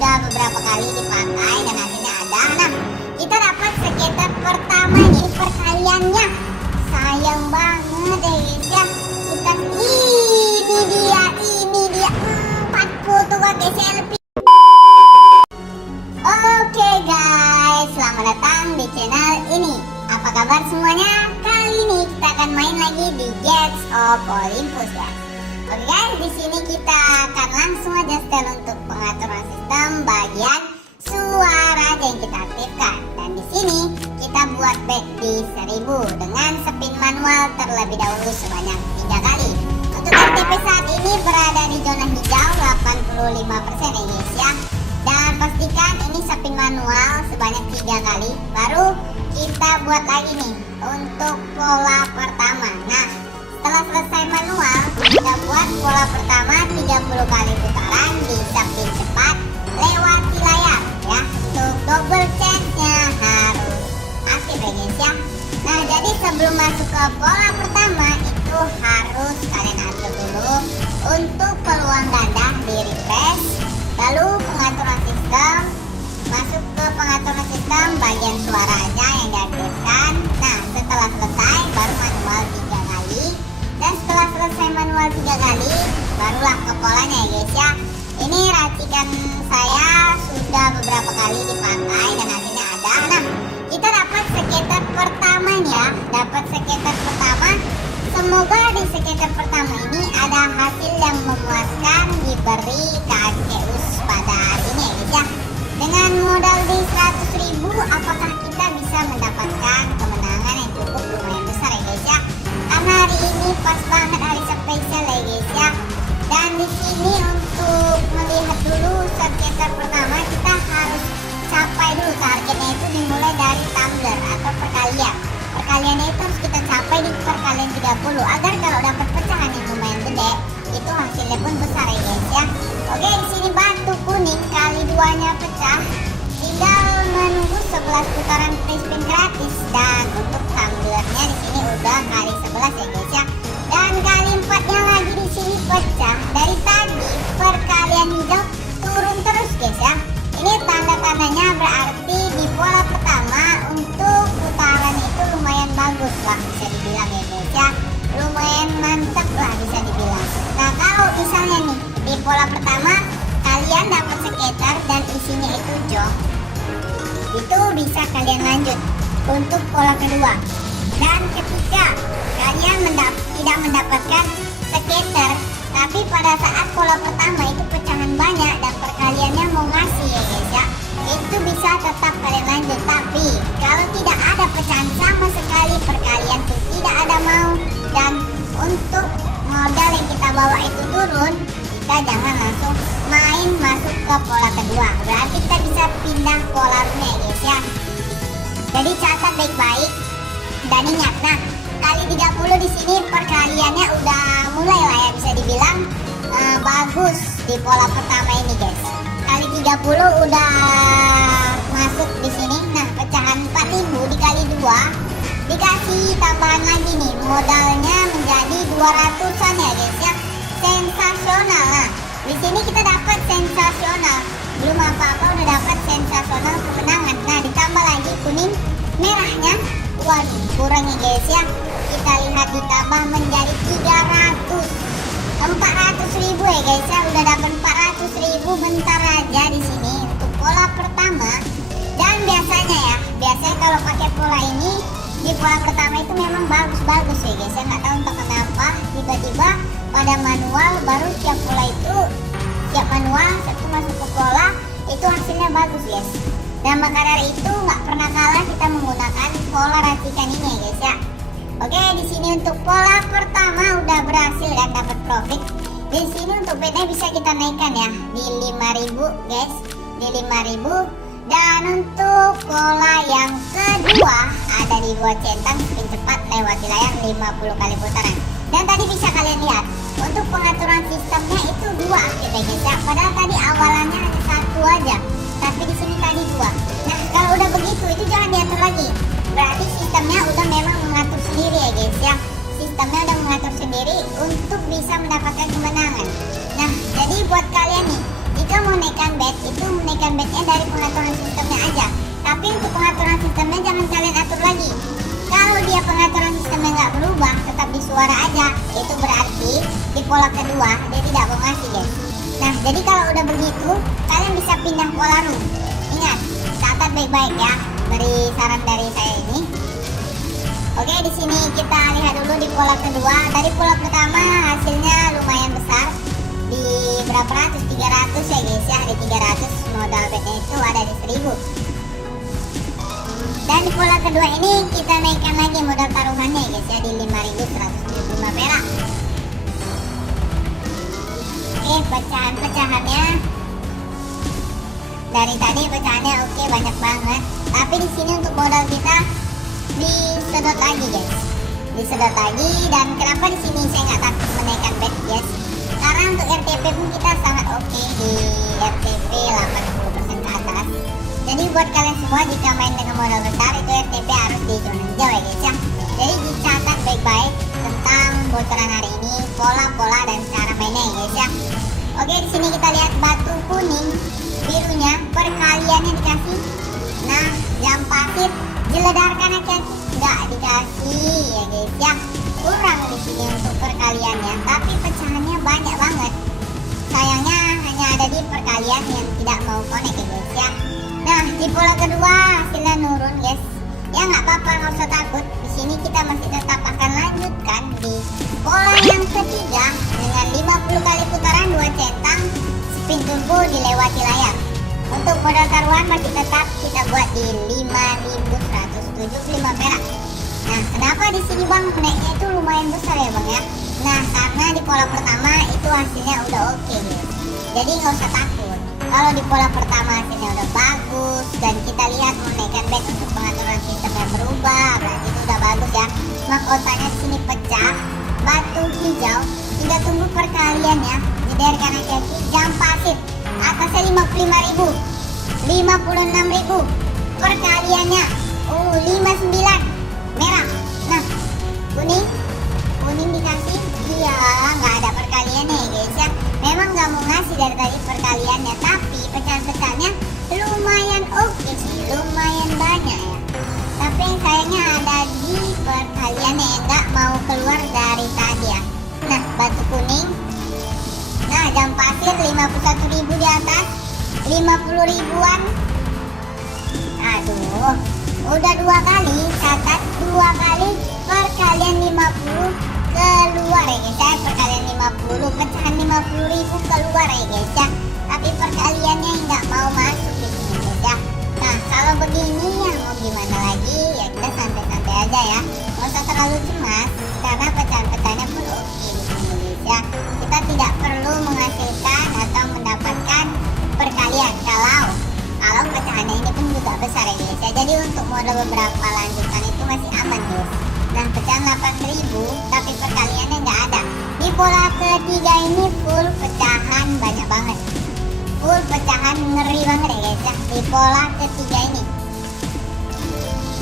sudah beberapa kali dipakai dan hasilnya ada. Nah, kita dapat skater pertama nih, perkaliannya sayang banget ya guys ya. Kita ini dia 4 foto pakai selfie. Oke guys, selamat datang di channel ini. Apa kabar semuanya? Kali ini kita akan main lagi di Gates of Olympus ya. Oke guys, di sini kita akan langsung aja setel untuk pengaturan sistem bagian suara yang kita aktifkan. Dan di sini kita buat bet di 1000 dengan spin manual terlebih dahulu sebanyak 3 kali. Untuk RTP saat ini berada di zona hijau 85% ya guys ya. Dan pastikan ini spin manual sebanyak 3 kali. Baru kita buat lagi nih untuk pola pertama. Nah, setelah selesai manual, kita buat pola pertama 30 kali putaran di spin cepat lewati layar ya. Untuk double chance-nya harus aktif ya guys ya. Nah, jadi sebelum masuk ke pola pertama itu harus kalian atur dulu untuk peluang ganda di refresh. Lalu pengaturan sistem, masuk ke pengaturan sistem bagian suaranya yang diaktifkan. Nah, setelah selesai baru manual 3 kali. Dan setelah selesai manual 3 kali barulah ke polanya ya guys ya. Ini racikan saya sudah beberapa kali dipakai dan hasilnya ada. Nah, kita dapat skater pertama nih ya. Dapat skater pertama. Semoga di skater pertama ini ada hasil yang memuaskan diberi KCUS pada hari ini ya guys ya. Dengan modal di 100.000 apakah kita bisa mendapatkan kemenangan yang cukup lumayan besar ya guys ya. Karena hari ini pas banget hari spesial ya guys ya. Dan di sini untuk melihat dulu skater pertama kita harus capai dulu targetnya itu dimulai dari tumbler atau perkalian. Perkaliannya itu harus kita capai di perkalian 30 agar kalau dapat pecahan yang lumayan gede itu hasilnya pun besar ya guys ya. Oke, di sini batu kuning kali 2-nya pecah. Tinggal menunggu 11 putaran free spin gratis dan untuk tumblernya di sini udah kali 11 ya guys ya. Dan kali 4-nya lagi di sini pecah. Dari tadi perkalian hijau turun terus guys ya. Ini tanda-tandanya berarti di pola pertama untuk putaran itu lumayan bagus lah bisa dibilang ya guys ya. Lumayan mantap lah bisa dibilang. Nah, kalau misalnya nih di pola pertama kalian dapat skater dan isinya itu jok, itu bisa kalian lanjut untuk pola kedua. Dan ketika kalian tidak mendapatkan skater tapi pada saat pola pertama itu pecahan banyak dan perkaliannya mau ngasih ya guys ya, itu bisa tetap kalian lanjut. Tapi kalau tidak ada pecahan sama sekali, perkalian tuh tidak ada mau, dan untuk modal yang kita bawa itu turun, kita jangan langsung main masuk ke pola kedua. Berarti kita bisa pindah pola ya guys ya. Jadi catat baik-baik dan ingat. Nah, kali 30 di sini perkaliannya udah mulai lah ya bisa dibilang bagus di pola pertama ini guys. Kali 30 udah masuk di sini. Nah, pecahan 4000 dikali 2 dikasih tambahan lagi nih, modalnya menjadi 200-an ya guys ya. Sensasional. Nah, di sini kita dapat sensasional. Belum apa-apa udah dapat sensasional kemenangan. Nah, ditambah lagi kuning merahnya. Waduh, kurang ya guys ya. Kita lihat ditambah menjadi 400.000 ya guys ya. Udah dapat 400.000 bentar aja di sini untuk pola pertama. Dan biasanya kalau pakai pola ini di pola pertama itu memang bagus-bagus ya guys ya. Nggak tahu entah kenapa tiba-tiba pada manual baru siap manual satu masuk ke pola itu hasilnya bagus guys. Dan maka dari itu nggak pernah kalah kita menggunakan pola racikan ini ya guys ya. Oke, di sini untuk pola pertama udah berhasil dan dapat profit. Di sini untuk bednya bisa kita naikkan ya di 5.000 guys, di 5.000. Dan untuk pola yang kedua ada di 2 centang spin cepat lewati layar 50 kali putaran. Dan tadi bisa kalian lihat untuk pengaturan sistemnya itu 2 aktifnya guys ya. Padahal tadi awalannya hanya 1 aja, tapi di sini tadi 2. Nah, kalau udah begitu itu jangan diatur lagi. Berarti sistemnya udah memang mengatur sendiri ya guys ya. Sistemnya udah mengatur sendiri untuk bisa mendapatkan kemenangan. Nah, jadi buat kalian nih, jika mau naikkan bet itu menaikkan betnya dari pengaturan sistemnya aja. Tapi untuk pengaturan sistemnya jangan kalian atur lagi. Kalau dia pengaturan sistemnya nggak berubah, tetap di suara aja, itu berarti di pola kedua dia tidak mau ngasih guys. Nah jadi kalau udah begitu kalian bisa pindah pola room. Ingat, catat baik-baik ya dari saran dari saya ini. Oke, di sini kita lihat dulu di pola kedua. Dari pola pertama hasilnya lumayan besar di berapa ratus, 300 ya guys ya. Di 300 modal betnya itu ada di 1000. Dan di pola kedua ini kita naikkan lagi modal taruhannya guys ya di 5.175 perak. Oke, pecahan-pecahannya dari tadi pecahannya oke banyak banget. Tapi di sini untuk modal kita disedot lagi guys, disedot lagi. Dan kenapa di sini saya nggak takut menaikkan bet guys? Karena untuk RTP pun kita sangat oke di RTP 80% ke atas. Jadi buat kalian semua jika main dengan modal besar itu RTP harus di zona hijau ya guys ya. Jadi dicatat baik-baik tentang bocoran hari ini, pola-pola dan cara mainnya ya guys ya. Oke, di sini kita lihat batu kuning, birunya perkaliannya dikasih. Nah, jam pasir diledarkan aja nggak dikasih ya guys ya. Kurang di sini untuk perkaliannya, tapi pecahannya banyak banget. Sayangnya hanya ada di perkalian yang tidak mau connect ya guys ya. Nah di pola kedua hasilnya nurun guys. Ya nggak apa-apa, nggak usah takut. Di sini kita masih tetap akan lanjutkan di pola yang ketiga dengan 50 kali putaran 2 centang spin turbo dilewati layar. Untuk modal taruhan masih tetap kita buat di 5.175 perak. Nah kenapa di sini bang naiknya itu lumayan besar ya bang ya? Nah karena di pola pertama itu hasilnya udah oke guys. Jadi nggak usah takut. Kalau di pola pertama hasilnya udah bagus dan kita lihat menaikkan bet untuk pengaturan sistem yang berubah, berarti itu udah bagus ya. Mahkotanya di sini pecah, batu hijau, tinggal tunggu perkaliannya. Jeder kanan kaki, jam pasir, atasnya 55.000, 56.000, perkaliannya 59 merah. Nah kuning dikasih, iya nggak ada perkaliannya ya guys ya. Memang nggak mau ngasih dari tadi perkaliannya, tapi pecahan-pecahannya lumayan oke sih, lumayan banyak ya. Tapi yang sayangnya ada di perkaliannya yang nggak mau keluar dari tadi ya. Nah batu kuning, nah jam pasir 51.000 di atas, 50 ribuan. Aduh, udah 2 kali, catat 2 kali perkalian 50 keluar ya guys ya. Perkalian 50, pecahan 50.000 keluar ya guys ya. Tapi perkaliannya nggak mau masuk di sini guys ya. Nah kalau begini ya mau gimana lagi ya, kita santai-santai aja ya, nggak usah terlalu cemas karena pecahan-pecahannya pun oke di sini guys ya. Kita tidak perlu menghasilkan atau mendapatkan perkalian kalau pecahannya ini pun juga besar ya guys ya. Jadi untuk modal beberapa lanjutan itu masih aman guys. Nah pecahan 8.000 tapi perkaliannya nggak ada. Di pola ketiga ini full pecahan banyak banget, full pecahan ngeri banget ya guys ya. Di pola ketiga ini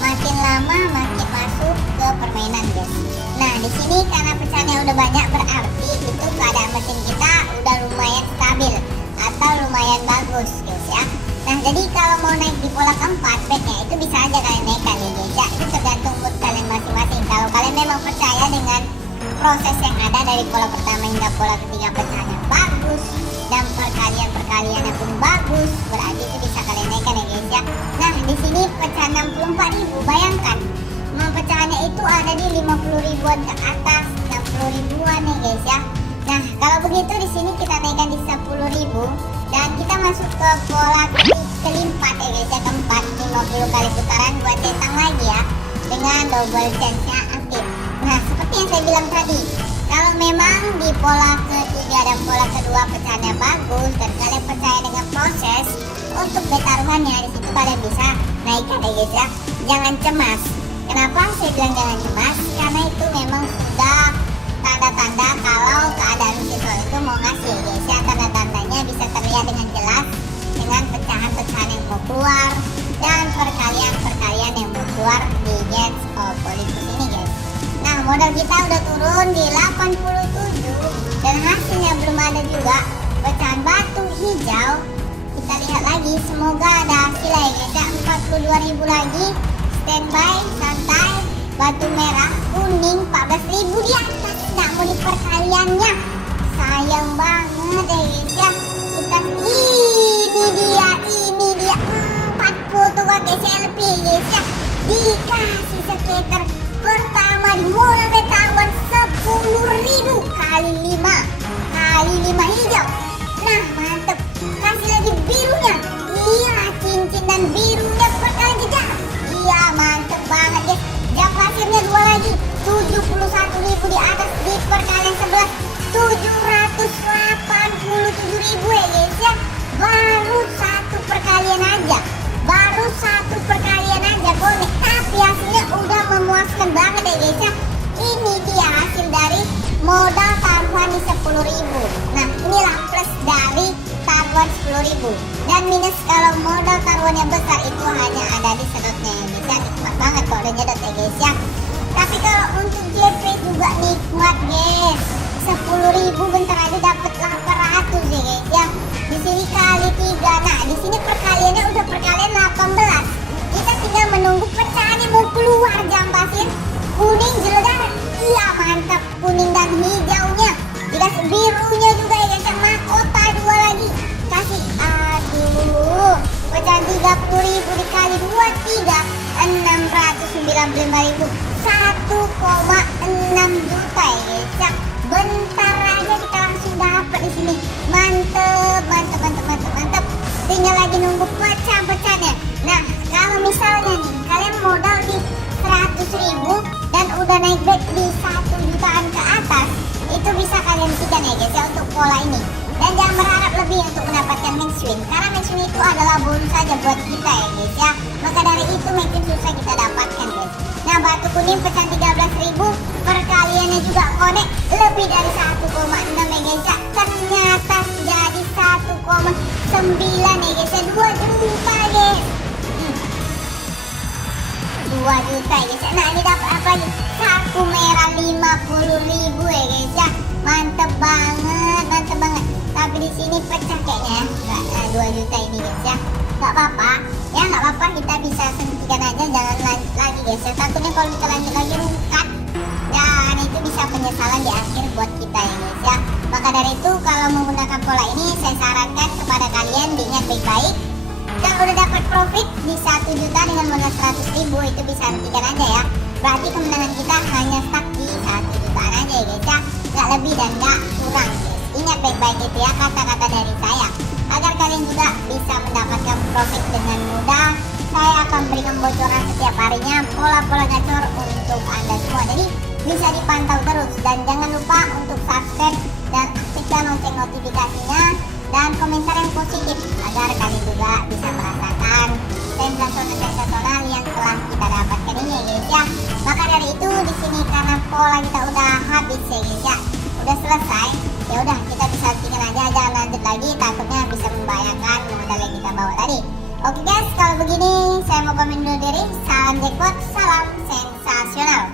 makin lama makin masuk ke permainan guys. Nah di sini karena pecahannya udah banyak berarti itu keadaan mesin kita udah lumayan stabil atau lumayan bagus guys ya. Nah jadi kalau mau naik di pola keempat betnya itu bisa aja kalian naikkan ya guys ya. Itu tergantung mood kalian masing-masing. Kalau kalian memang percaya dengan proses yang ada dari pola pertama hingga pola ketiga pecahannya bagus dan perkaliannya pun bagus, berarti itu bisa kalian naikkan ya guys ya. Nah di sini pecahan 64.000, bayangkan pecahannya itu ada di 50 ribuan ke atas, 60 ribuan ya guys ya. Nah kalau begitu di sini kita naikkan di 10.000 dan kita masuk ke pola keempat ya guys ya. Keempat 50 kali putaran 2 centang lagi ya dengan double chance-nya aktif. Nah seperti yang saya bilang tadi, kalau memang di pola ketiga dan pola kedua pecahannya bagus dan kalian percaya dengan proses untuk bet taruhannya, di situ kalian bisa naikkan ya guys ya. Jangan cemas. Kenapa saya bilang jangan cemas? Karena itu memang sudah tanda-tanda kalau keadaan siswa itu mau ngasih ya guys ya. Tanda-tandanya bisa terlihat dengan jelas dengan pecahan-pecahan yang mau keluar dan perkalian yang mau keluar di Gates of Olympus ini guys. Nah modal kita udah turun di 87 dan hasilnya belum ada juga, pecahan batu hijau. Kita lihat lagi, semoga ada hasil ya guys ya. 42.000 lagi. Standby, santai. Batu merah, kuning 14.000 di atas. Nggak mau di perkaliannya. Sayang banget ya guys ya. Kita ini dia 4 foto pakai selfie guys ya. Dikasih skater pertama di modal petawan 10.000 kali 5 hijau. Nah mantep, kasih lagi birunya. Iya, cincin dan birunya perkalian juga. Iya, mantep banget guys. Jam pasirnya 2 lagi, 71.000 di atas di perkalian 11. 787.000 ya guys ya. Baru satu perkalian aja bonek, tapi hasilnya udah memuaskan banget ya guys ya. Ini dia hasil dari modal taruhan di 10.000. Nah inilah plus dari taruhan 10.000, dan minus kalau modal taruhannya besar itu hanya ada di sedotnya ya guys ya. Nikmat banget kalau udah nyedot ya guys ya. Tapi kalau untuk JP juga nikmat guys. 10.000 bentar aja dapat 800 ya guys ya. Di sini kali 3. Nah di sini perkaliannya udah perkalian 18. Kita tinggal menunggu pecahannya mau keluar. Jam pasir kuning jeledar. Iya mantap, kuning dan hijaunya. Dikasih birunya juga ya guys. Mahkota 2 lagi. Kasih pecahan 30.000 dikali 2 3 695.000. 1,6 juta ya guys ya. Bentar aja kita langsung dapat di sini. Mantep. Tinggal lagi nunggu pecahan-pecahannya. Nah, kalau misalnya nih kalian modal di 100.000 dan udah naik bet di 1 jutaan ke atas, itu bisa kalian buktikan ya guys ya untuk pola ini. Dan jangan berharap lebih untuk mendapatkan max win, karena max win itu adalah bonus saja buat kita ya guys ya. Maka dari itu max win susah kita dapatkan guys. Nah batu kuning pecahan 13.000, perkaliannya juga connect lebih dari 1,6 ya guys ya. Ternyata jadi 1,9 ya guys ya. 2 juta guys. 2 juta ya guys ya. Nah ini dapat apa lagi? Saku merah 50.000 ya guys ya. Mantep banget. Tapi di sini pecah kayaknya ya. 2 juta ini guys ya. Gak apa-apa ya, gak apa-apa, kita bisa hentikan aja, jangan lanjut lagi guys ya. Takutnya kalau kita lanjut lagi rungkat, dan itu bisa penyesalan di akhir buat kita ya guys ya. Maka dari itu kalau menggunakan pola ini saya sarankan kepada kalian diingat baik-baik. Kalau udah dapat profit di 1 juta dengan modal 100.000 itu bisa hentikan aja ya. Berarti kemenangan kita hanya stuck di 1 jutaan aja ya guys ya. Gak lebih dan gak kurang guys. Ingat baik-baik itu ya kata-kata dari saya. Agar kalian juga bisa mendapatkan profit dengan mudah, saya akan berikan bocoran setiap harinya pola-pola gacor untuk anda semua. Jadi bisa dipantau terus, dan jangan lupa untuk subscribe dan aktifkan lonceng notifikasinya dan komentar yang positif agar kalian juga bisa merasakan sensasional yang telah kita dapatkan ini ya guys ya. Maka dari itu di sini karena pola kita udah habis ya guys ya, udah selesai. Ya udah kita bisa hentikan aja, jangan lanjut lagi, takutnya bisa membahayakan modal yang kita bawa tadi. Oke guys, kalau begini saya mau pamit dulu diri. Salam jackpot, salam sensasional.